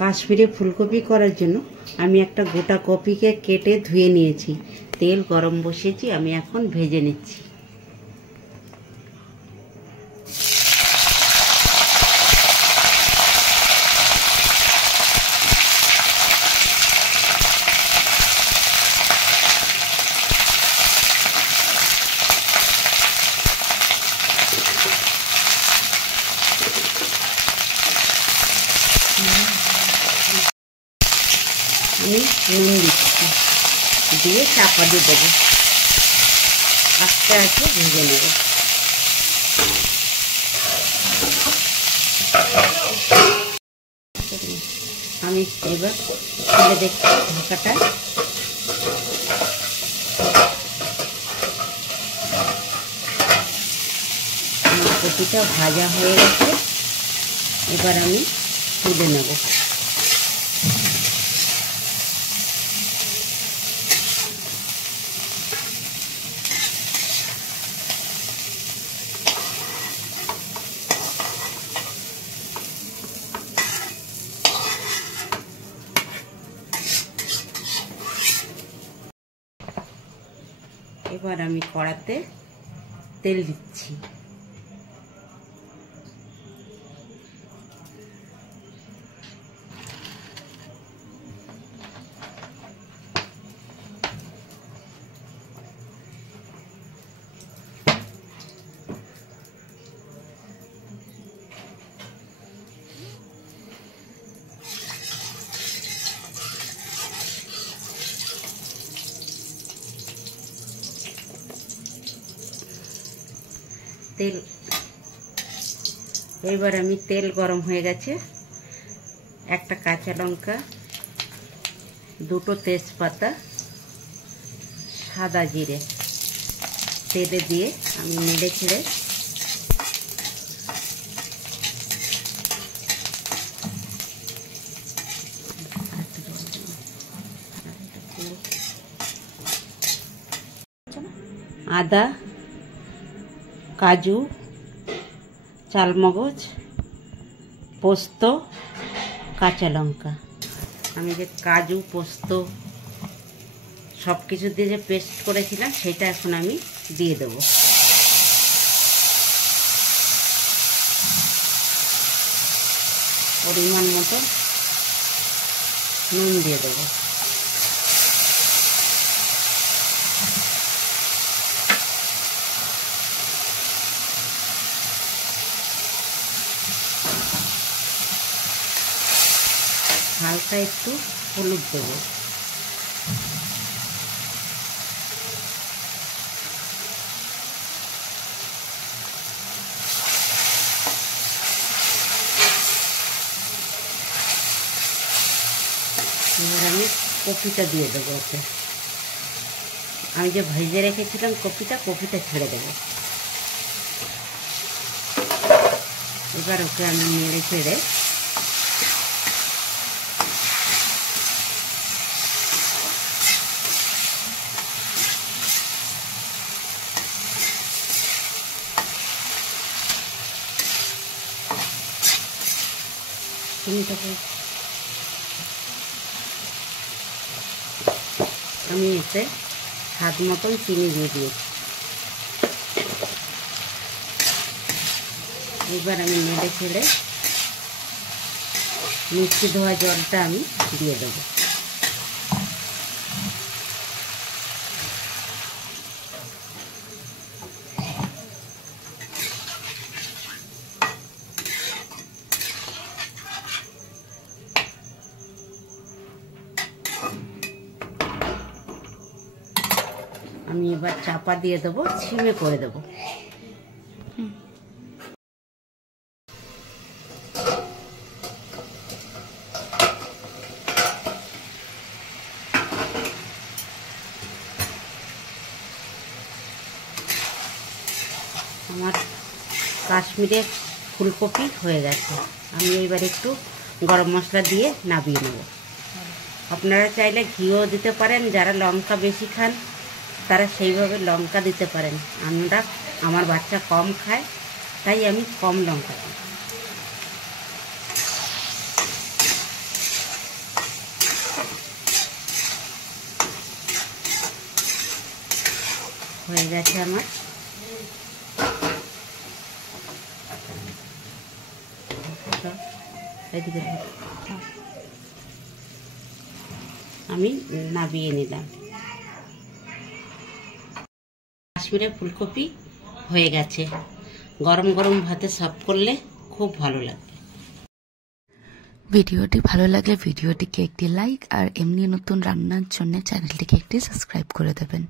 কাশ্মীরি ফুলকপি করার জন্য আমি একটা গোটা কপিকে কেটে ধুয়ে নিয়েছি। তেল গরম বসিয়েছি, আমি এখন ভেজে নিচ্ছি। আমি নুন দিচ্ছি, দিয়ে চাপা দিয়ে দেবো, আস্তে আস্তে ভেজে নেব। আমি এবার খুলে দেখছি ঢাকাটা। আমার কপিটা ভাজা হয়ে গেছে, এবার আমি তুলে নেব। এবার আমি কড়াতে তেল দিচ্ছি। তেল এবার আমি তেল গরম হয়ে গেছে, একটা কাঁচা লঙ্কা, দুটো তেজপাতা, সাদা জিরে তেলে দিয়ে আমি নেড়ে ছেড়ে আদা, কাজু, চালমগজ, পোস্ত, কাঁচা লঙ্কা, আমি যে কাজু পোস্ত সব কিছু দিয়ে যে পেস্ট করেছিলাম সেটা এখন আমি দিয়ে দেব। পরিমাণ মতো নুন দিয়ে দেবো। হালকা একটু হলুদ দেবো। এবার আমি কপিটা দিয়ে দেবো ওতে। আমি যে ভেজে রেখেছিলাম কপিটা ছেড়ে দেবো। এবার ওকে আমি নেড়ে ছেড়ে আমি এতে স্বাদ মতন চিনি দিয়ে দিয়েছি। এবার আমি নেড়ে ছেড়ে মিষ্টি ধোয়া জলটা আমি দিয়ে দেবো। আমি এবার চাপা দিয়ে দেবো, সিমে করে দেবো। আমার কাশ্মীরের ফুলকপি হয়ে গেছে। আমি এবার একটু গরম মশলা দিয়ে নামিয়ে নেব। আপনারা চাইলে ঘিও দিতে পারেন, যারা লঙ্কা বেশি খান তারা সেইভাবে লঙ্কা দিতে পারেন। আমার বাচ্চা কম খায়, তাই আমি কম লঙ্কা দিই। হয়ে গেছে আমার। আমি নামিয়ে নিলাম। কাশ্মীরের ফুলকপি হয়ে গেছে, গরম গরম ভাতে সার্ভ করলে খুব ভালো লাগবে। ভিডিওটি ভালো লাগলে ভিডিওটিকে একটি লাইক আর এমনি নতুন রান্নার জন্য চ্যানেলটিকে একটি সাবস্ক্রাইব করে দেবেন।